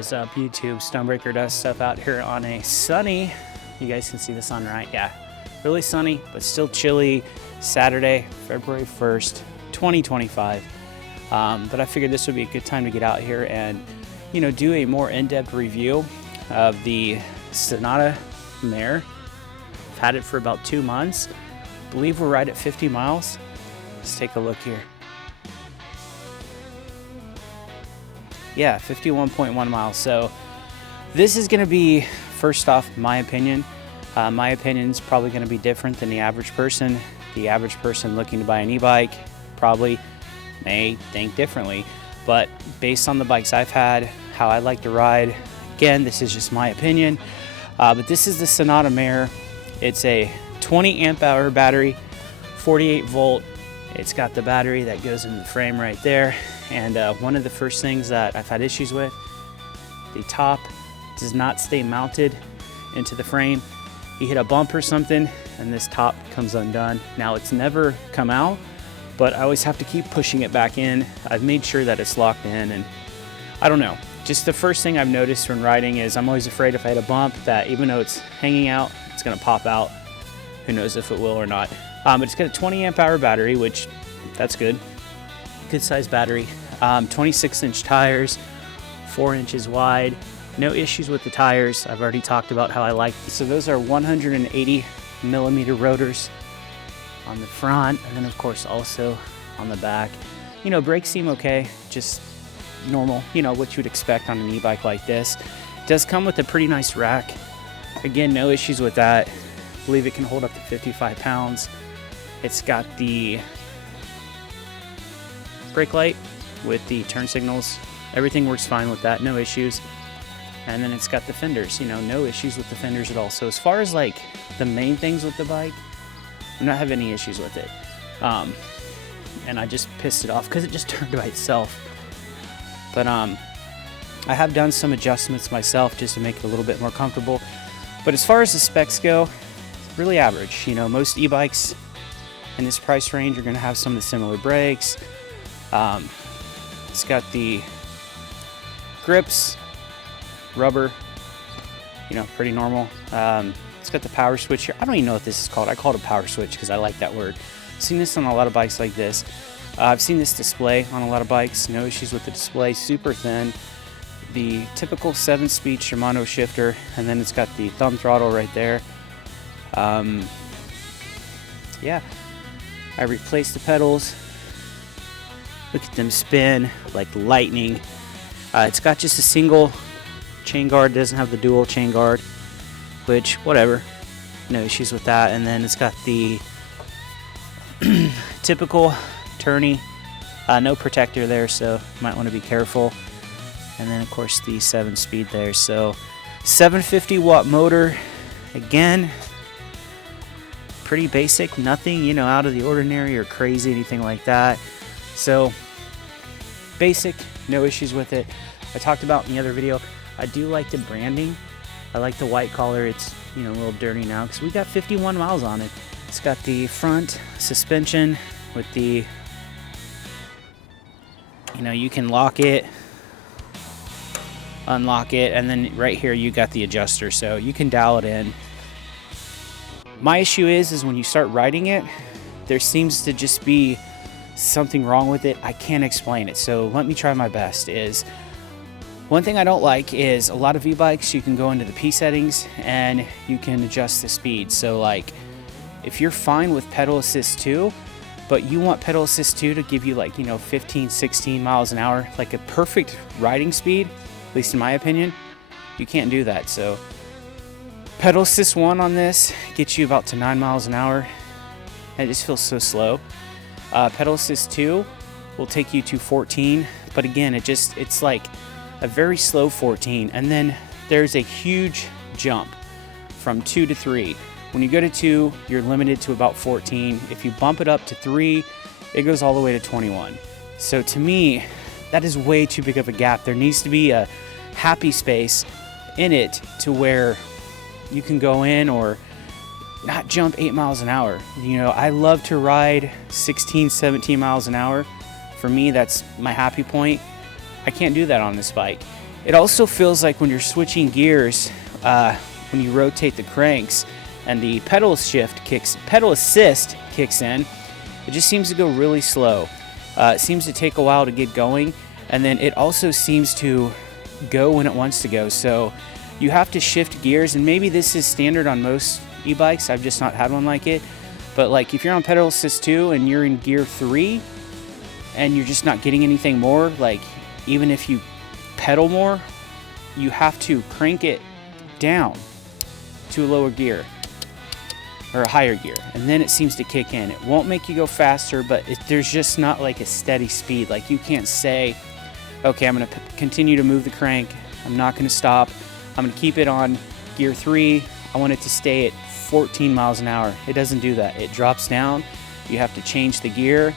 is up, YouTube? Stonebraker does stuff out here on a sunny, you guys can see the sun, right? Yeah, really sunny, but still chilly Saturday, February 1st, 2025. But I figured this would be a good time to get out here and, you know, do a more in-depth review of the Senada Mayor. I've had it for about 2 months. I believe we're right at 50 miles. Let's take a look here. Yeah, 51.1 miles. So this is going to be, first off, my opinion. My opinion is probably going to be different than the average person. The average person looking to buy an e-bike probably may think differently. But based on the bikes I've had, how I like to ride, again, this is just my opinion. But this is the Senada Mayor. It's a 20 amp hour battery, 48 volt. It's got the battery that goes in the frame right there. And one of the first things that I've had issues with, the top does not stay mounted into the frame. You hit a bump or something and this top comes undone. Now it's never come out, but I always have to keep pushing it back in. I've made sure that it's locked in, and I don't know. Just the first thing I've noticed when riding is I'm always afraid if I hit a bump that even though it's hanging out, it's gonna pop out. Who knows if it will or not. But it's got a 20 amp hour battery, which that's good. Good size battery. 26-inch tires, 4 inches wide. No issues with the tires. I've already talked about how I like these. So those are 180 millimeter rotors on the front, and then of course also on the back. You know, brakes seem okay, just normal, you know, what you would expect on an e-bike like this. It does come with a pretty nice rack. Again, no issues with that. I believe it can hold up to 55 pounds. It's got the brake light with the turn signals. Everything works fine with that, no issues. And then it's got the fenders, you know, no issues with the fenders at all. So as far as like the main things with the bike, I'm not having any issues with it. And I just pissed it off because it just turned by itself. But I have done some adjustments myself just to make it a little bit more comfortable. But as far as the specs go, really average. You know, most e-bikes in this price range are going to have some of the similar brakes. It's got the grips, rubber, you know, pretty normal. It's got the power switch here. I don't even know what this is called. I call it a power switch because I like that word. I've seen this on a lot of bikes like this. I've seen this display on a lot of bikes. No issues with the display. Super thin. The typical 7-speed Shimano shifter, and then it's got the thumb throttle right there. Yeah, I replaced the pedals. Look at them spin like lightning. It's got just a single chain guard, doesn't have the dual chain guard, which whatever, no issues with that. And then it's got the typical tourney, no protector there, so you might want to be careful. And then of course the 7-speed there. So 750 watt motor, again, pretty basic, nothing, you know, out of the ordinary or crazy, anything like that. So basic, no issues with it. I talked about in the other video, I do like the branding. I like the white collar. It's, you know, a little dirty now because we got 51 miles on it. It's got the front suspension with the, you know, you can lock it, unlock it, and then right here you got the adjuster, so you can dial it in. My issue is when you start riding it, there seems to just be something wrong with it. I can't explain it, so let me try my best. Is one thing I don't like is a lot of e-bikes, you can go into the P settings and you can adjust the speed. So like if you're fine with pedal assist 2, but you want pedal assist 2 to give you like, you know, 15, 16 miles an hour, like a perfect riding speed, at least in my opinion, you can't do that. So pedal assist 1 on this gets you about to 9 miles an hour. And it just feels so slow. Pedal assist 2 will take you to 14, but again, it's like a very slow 14, and then there's a huge jump from 2 to 3. When you go to 2, you're limited to about 14. If you bump it up to 3, it goes all the way to 21. So to me, that is way too big of a gap. There needs to be a happy space in it to where you can go in or not jump 8 miles an hour. You know, I love to ride 16, 17 miles an hour. For me, that's my happy point. I can't do that on this bike. It also feels like when you're switching gears, when you rotate the cranks and the pedal assist kicks in, it just seems to go really slow. It seems to take a while to get going, and then it also seems to go when it wants to go. So you have to shift gears, and maybe this is standard on most e-bikes. I've just not had one like it. But like if you're on pedal assist 2 and you're in gear 3 and you're just not getting anything more, like even if you pedal more, you have to crank it down to a lower gear or a higher gear, and then it seems to kick in. It won't make you go faster, but there's just not like a steady speed. Like you can't say, okay, I'm going to continue to move the crank, I'm not going to stop, I'm going to keep it on gear 3, I want it to stay at 14 miles an hour. It doesn't do that. It drops down, you have to change the gear,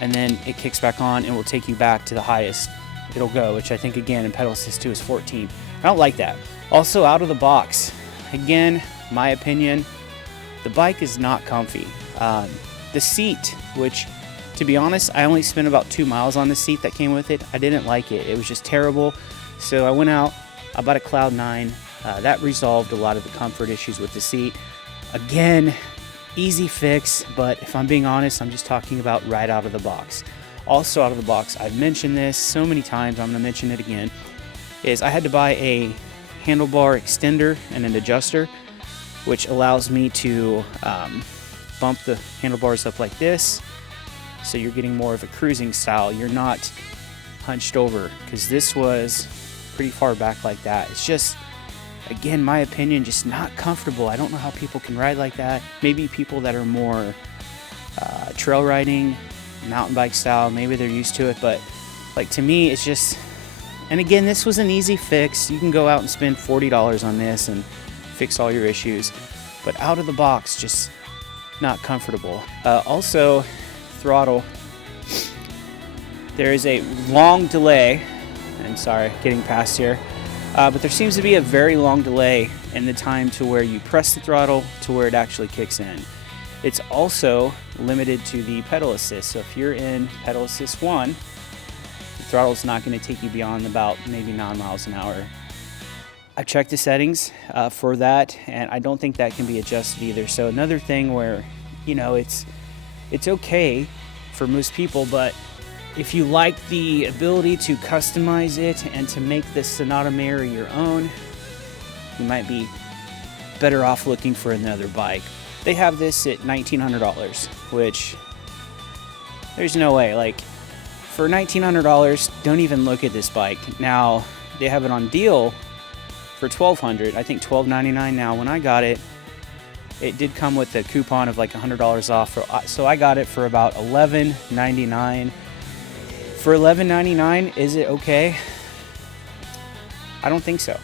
and then it kicks back on and will take you back to the highest it'll go, which I think again in pedal assist 2 is 14. I don't like that. Also, out of the box, again, my opinion, the bike is not comfy. The seat, which to be honest, I only spent about 2 miles on the seat that came with it. I didn't like it. It was just terrible. So I went out, I bought a Cloud 9. That resolved a lot of the comfort issues with the seat. Again, easy fix, but if I'm being honest, I'm just talking about right out of the box. Also out of the box, I've mentioned this so many times, I'm gonna mention it again, is I had to buy a handlebar extender and an adjuster, which allows me to bump the handlebars up like this, so you're getting more of a cruising style. You're not hunched over, because this was pretty far back like that. It's just, again, my opinion, just not comfortable. I don't know how people can ride like that. Maybe people that are more trail riding, mountain bike style, maybe they're used to it, but like to me, it's just, and again, this was an easy fix. You can go out and spend $40 on this and fix all your issues, but out of the box, just not comfortable. Also, throttle. There is a long delay, and sorry, getting past here, but there seems to be a very long delay in the time to where you press the throttle to where it actually kicks in. It's also limited to the pedal assist. So if you're in pedal assist 1, the throttle is not going to take you beyond about maybe 9 miles an hour. I've checked the settings for that, and I don't think that can be adjusted either. So another thing where, you know, it's okay for most people, but if you like the ability to customize it and to make the Senada Mayor your own, you might be better off looking for another bike. They have this at $1,900, which there's no way. Like for $1,900, don't even look at this bike. Now they have it on deal for $1,200. I think $1,299 now. When I got it, it did come with a coupon of like $100 off. So I got it for about $11.99. For $11.99, is it okay? I don't think so.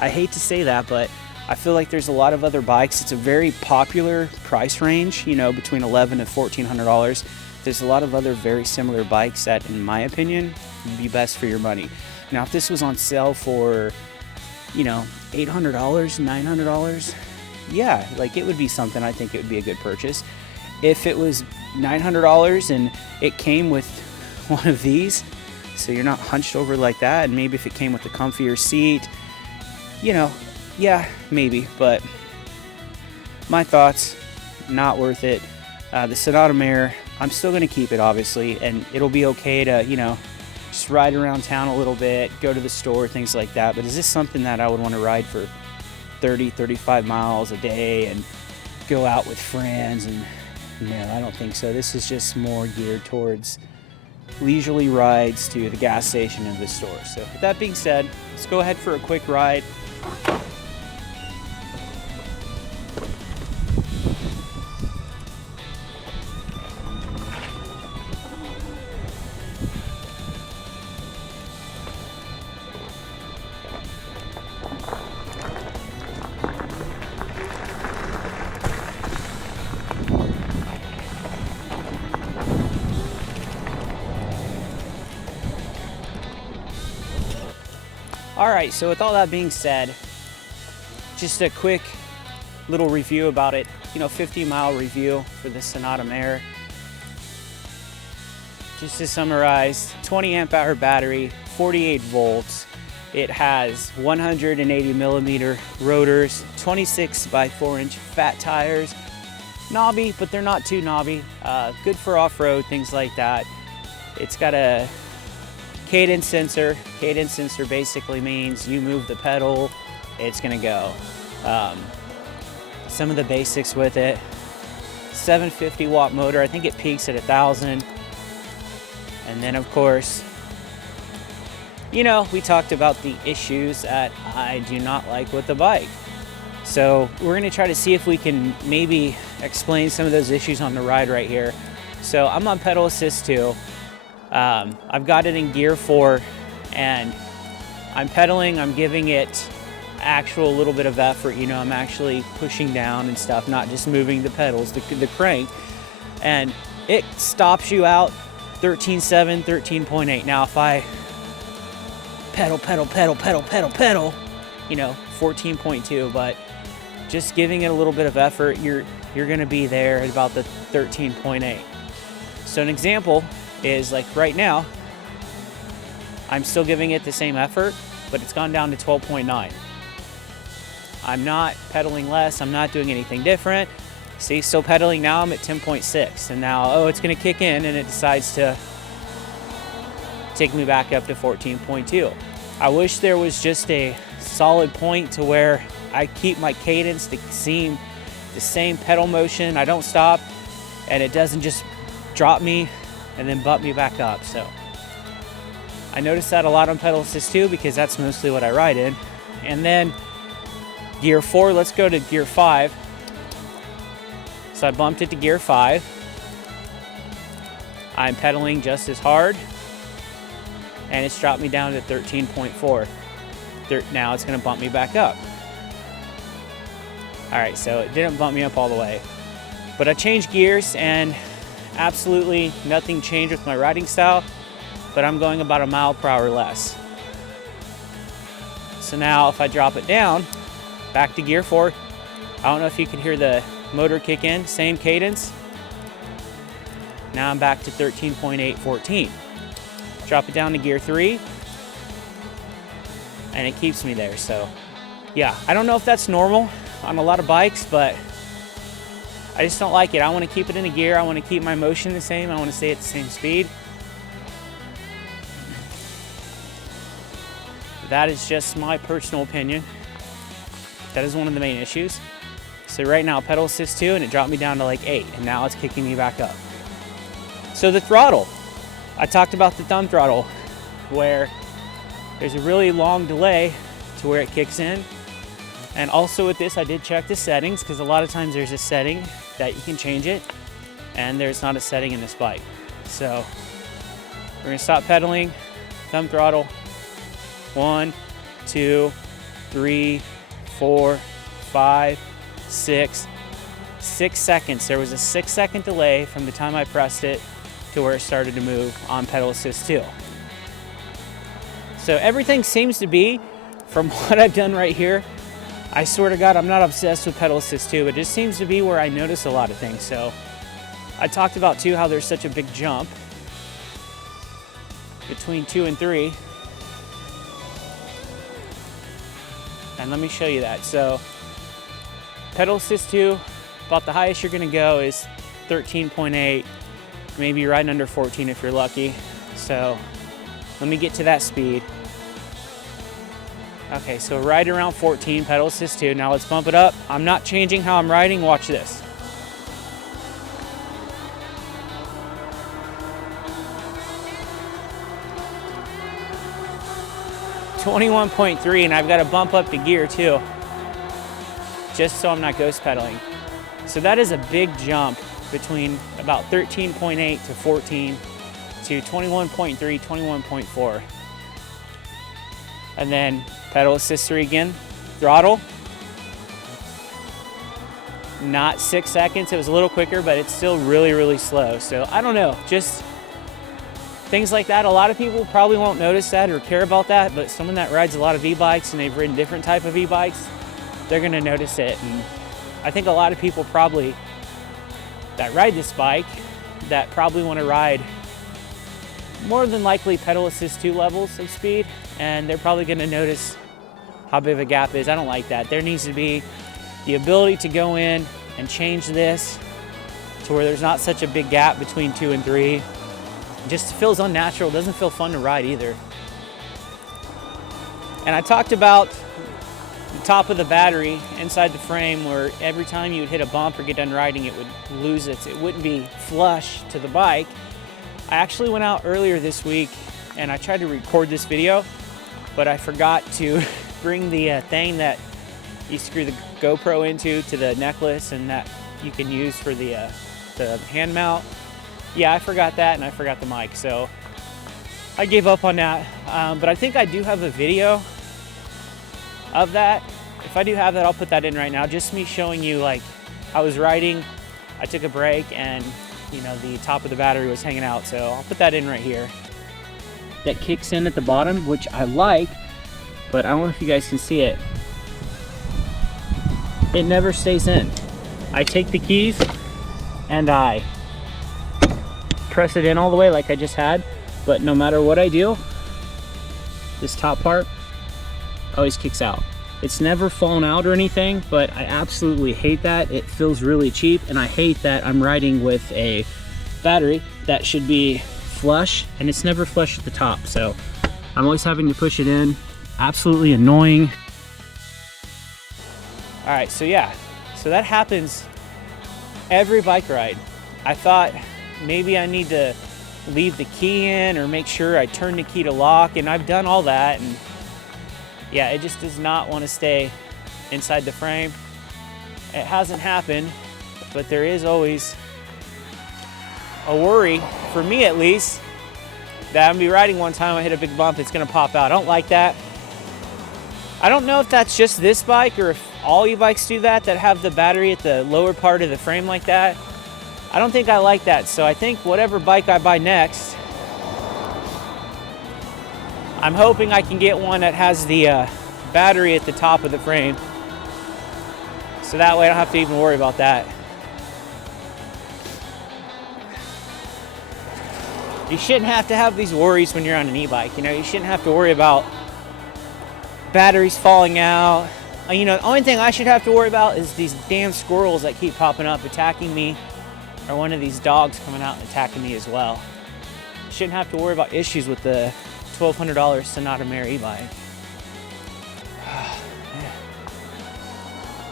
I hate to say that, but I feel like there's a lot of other bikes. It's a very popular price range, you know, between $1,100 and $1,400. There's a lot of other very similar bikes that, in my opinion, would be best for your money. Now, if this was on sale for, you know, $800, $900, yeah, like it would be something. I think it would be a good purchase. If it was $900 and it came with one of these, so you're not hunched over like that, and maybe if it came with a comfier seat, you know, yeah, maybe, but my thoughts, not worth it. The Senada Mayor, I'm still going to keep it, obviously, and it'll be okay to, you know, just ride around town a little bit, go to the store, things like that. But is this something that I would want to ride for 30, 35 miles a day and go out with friends? And no, I don't think so. This is just more geared towards leisurely rides to the gas station and the store. So with that being said, let's go ahead for a quick ride. All right, so with all that being said, just a quick little review about it, you know, 50-mile review for the Senada Mayor. just to summarize, 20 amp hour battery, 48 volts. It has 180 millimeter rotors, 26 by 4 inch fat tires. Knobby, but they're not too knobby. Good for off-road, things like that. It's got a cadence sensor. Cadence sensor basically means you move the pedal, it's gonna go. Some of the basics with it. 750 watt motor, I think it peaks at 1,000. And then of course, you know, we talked about the issues that I do not like with the bike. So we're gonna try to see if we can maybe explain some of those issues on the ride right here. So I'm on pedal assist 2. I've got it in gear 4 and I'm pedaling, I'm giving it actual little bit of effort, you know, I'm actually pushing down and stuff, not just moving the pedals, the crank, and it stops you out 13.7, 13.8. Now if I pedal, you know, 14.2, but just giving it a little bit of effort, you're gonna be there at about the 13.8. So an example is like right now, I'm still giving it the same effort, but it's gone down to 12.9. I'm not pedaling less, I'm not doing anything different. See, still pedaling now, I'm at 10.6, and now, oh, it's gonna kick in and it decides to take me back up to 14.2. I wish there was just a solid point to where I keep my cadence the same pedal motion, I don't stop, and it doesn't just drop me and then bump me back up. So I noticed that a lot on pedal assist 2 because that's mostly what I ride in. And then gear 4, let's go to gear 5. So I bumped it to gear 5. I'm pedaling just as hard, and it's dropped me down to 13.4. Now it's gonna bump me back up. All right, so it didn't bump me up all the way, but I changed gears and absolutely nothing changed with my riding style, but I'm going about a mile per hour less. So now if I drop it down, back to gear 4, I don't know if you can hear the motor kick in, same cadence. Now I'm back to 13.8, 14. Drop it down to gear 3, and it keeps me there. So yeah, I don't know if that's normal on a lot of bikes, but I just don't like it. I want to keep it in a gear. I want to keep my motion the same. I want to stay at the same speed. That is just my personal opinion. That is one of the main issues. So right now, pedal assist 2, and it dropped me down to like 8, and now it's kicking me back up. So the throttle. I talked about the thumb throttle, where there's a really long delay to where it kicks in. And also with this, I did check the settings, because a lot of times there's a setting that you can change it, and there's not a setting in this bike. So we're gonna stop pedaling, thumb throttle, 1, 2, 3, 4, 5, 6 seconds. There was a 6-second delay from the time I pressed it to where it started to move on pedal assist 2. So everything seems to be, from what I've done right here, I swear to God, I'm not obsessed with pedal assist 2, but it just seems to be where I notice a lot of things. So I talked about too how there's such a big jump between 2 and 3. And let me show you that. So pedal assist 2, about the highest you're gonna go is 13.8, maybe right under 14 if you're lucky. So let me get to that speed. Okay, so right around 14, pedal assist 2. Now let's bump it up. I'm not changing how I'm riding, watch this. .3, and I've got to bump up the gear too, just so I'm not ghost pedaling. So that is a big jump between about 13.8 to 14 to 21.3, 21.4. And then pedal assist 3 again, throttle. Not 6 seconds, it was a little quicker, but it's still really, really slow. So I don't know, just things like that. A lot of people probably won't notice that or care about that, but someone that rides a lot of e-bikes and they've ridden different type of e-bikes, they're gonna notice it. And I think a lot of people probably that ride this bike that probably wanna ride more than likely pedal assist 2 levels of speed, and they're probably going to notice how big of a gap is. I don't like that. There needs to be the ability to go in and change this to where there's not such a big gap between 2 and 3. It just feels unnatural. It doesn't feel fun to ride either. And I talked about the top of the battery inside the frame, where every time you would hit a bump or get done riding, it would lose it wouldn't be flush to the bike. I actually went out earlier this week and I tried to record this video, but I forgot to bring the thing that you screw the GoPro into to the necklace and that you can use for the hand mount. Yeah, I forgot that, and I forgot the mic, so I gave up on that. But I think I do have a video of that. If I do have that, I'll put that in right now. Just me showing you, like, I was riding, I took a break, and you know, the top of the battery was hanging out, so I'll put that in right here. That kicks in at the bottom, which I like, but I don't know if you guys can see it. It never stays in. I take the keys and I press it in all the way like I just had, but no matter what I do, this top part always kicks out. It's never fallen out or anything, but I absolutely hate that. It feels really cheap, and I hate that I'm riding with a battery that should be flush, and it's never flush at the top, so I'm always having to push it in. Absolutely annoying. All right, so yeah, so that happens every bike ride. I thought maybe I need to leave the key in or make sure I turn the key to lock, and I've done all that, and yeah, it just does not want to stay inside the frame. It hasn't happened, but there is always a worry, for me at least, that I'm gonna be riding one time, I hit a big bump, it's gonna pop out. I don't like that. I don't know if that's just this bike or if all e-bikes do that have the battery at the lower part of the frame like that. I don't think I like that, so I think whatever bike I buy next, I'm hoping I can get one that has the battery at the top of the frame, so that way I don't have to even worry about that. You shouldn't have to have these worries when you're on an e-bike. You know, you shouldn't have to worry about batteries falling out. You know, the only thing I should have to worry about is these damn squirrels that keep popping up attacking me, or one of these dogs coming out and attacking me as well. Shouldn't have to worry about issues with the $1,200 Senada Mayor E-bike.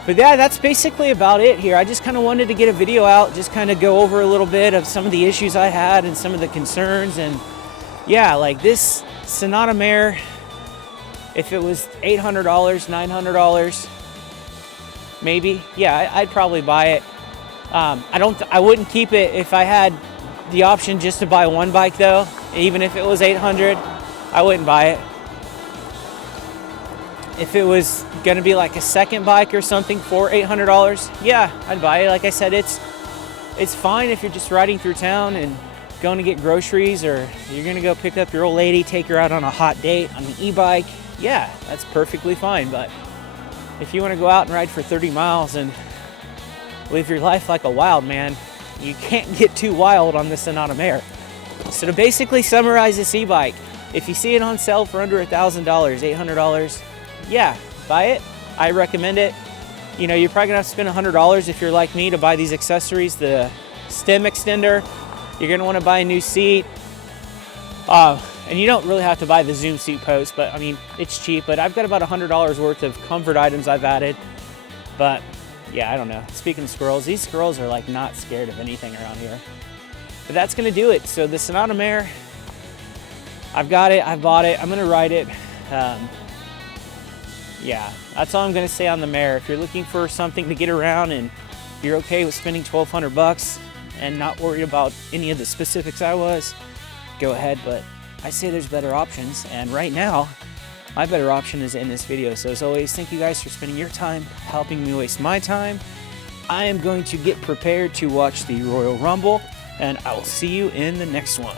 But yeah, that's basically about it here. I just kind of wanted to get a video out, just kind of go over a little bit of some of the issues I had and some of the concerns. And yeah, like this Senada Mayor, if it was $800, $900, maybe, yeah, I'd probably buy it. I wouldn't keep it if I had the option just to buy one bike though. Even if it was $800, I wouldn't buy it. If it was gonna be like a second bike or something for $800, yeah, I'd buy it. Like I said, it's fine if you're just riding through town and going to get groceries, or you're gonna go pick up your old lady, take her out on a hot date on an e-bike. Yeah, that's perfectly fine. But if you want to go out and ride for 30 miles and live your life like a wild man, you can't get too wild on the Senada Mayor. So to basically summarize this e-bike, if you see it on sale for under $1,000, $800, yeah, buy it. I recommend it. You know, you're probably gonna have to spend $100 if you're like me to buy these accessories, the stem extender. You're gonna want to buy a new seat. And you don't really have to buy the zoom seat post, but I mean, it's cheap. But I've got about $100 worth of comfort items I've added. But yeah, I don't know. Speaking of squirrels, these squirrels are like not scared of anything around here. But that's gonna do it. So the Senada Mayor, I've got it, I've bought it, I'm gonna ride it. Yeah, that's all I'm gonna say on the Mayor. If you're looking for something to get around and you're okay with spending $1,200 and not worried about any of the specifics I was, go ahead. But I say there's better options, and right now my better option is in this video. So as always, thank you guys for spending your time helping me waste my time. I am going to get prepared to watch the Royal Rumble, and I will see you in the next one.